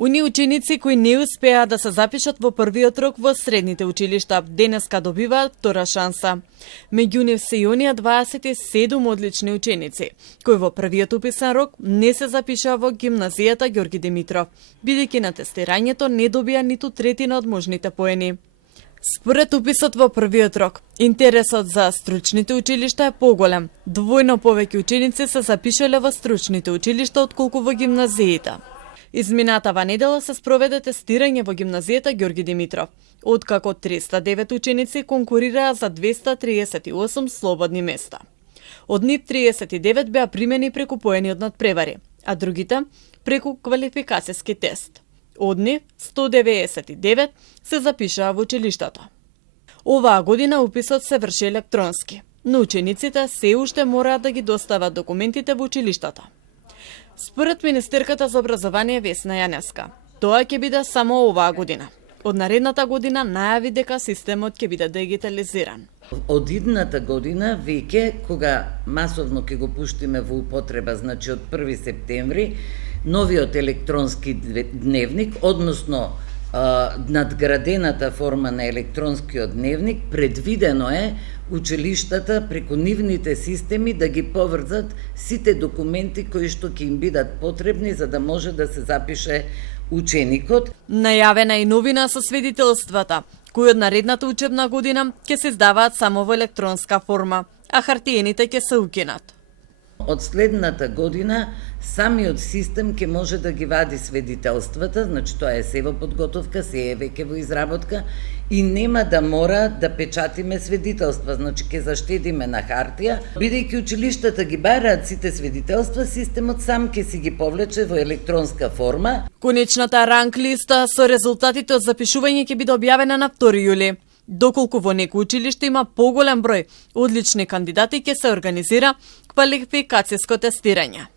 Оние ученици кои не успеа да се запишат во првиот рок во средните училишта, денеска добиваат втора шанса. Меѓу нив се и оние 27 одлични ученици, кои во првиот уписен рок не се запишаа во гимназијата Ѓорги Димитров, бидејќи на тестирањето не добија ниту третина од можните поени. Според уписот во првиот рок, интересот за стручните училишта е поголем. Двојно повеќе ученици се запишале во стручните училишта отколку во гимназиите. Изминатава недела се спроведе тестирање во гимназијата Ѓорги Димитров, откако 309 ученици конкурираа за 238 слободни места. Од нив 39 беа примени преку поени од надпревари, а другите преку квалификацијски тест. Од нив 199 се запишаа во училиштата. Оваа година уписот се врши електронски, но учениците се уште мораат да ги достават документите во училиштата. Според Министерката за образование Весна Јаневска, тоа ќе биде само оваа година. Од наредната година најави дека системот ќе биде дигитализиран. Од идната година веќе кога масовно ќе го пуштиме во употреба, значи од 1 септември, новиот електронски дневник, односно надградената форма на електронскиот дневник, предвидено е училиштата преку нивните системи да ги поврзат сите документи кои што ќе им бидат потребни за да може да се запише ученикот. Најавена и новина со свидетелствата, кои од наредната учебна година ќе се издаваат само во електронска форма, а хартиените ќе се укинат. Од следната година самиот систем ќе може да ги вади свидетелствата, значи тоа е се во подготовка, се е веќе во изработка и нема да мора да печатиме свидетелства, значи ќе заштедиме на хартија. Бидејќи училиштата ги бараат сите свидетелства, системот сам ќе си ги повлече во електронска форма. Конечната ранг листа со резултатите од запишување ќе биде објавена на 2 јули. Доколку во некој училиште има поголем број одлични кандидати, ќе се организира квалификацијско тестирање.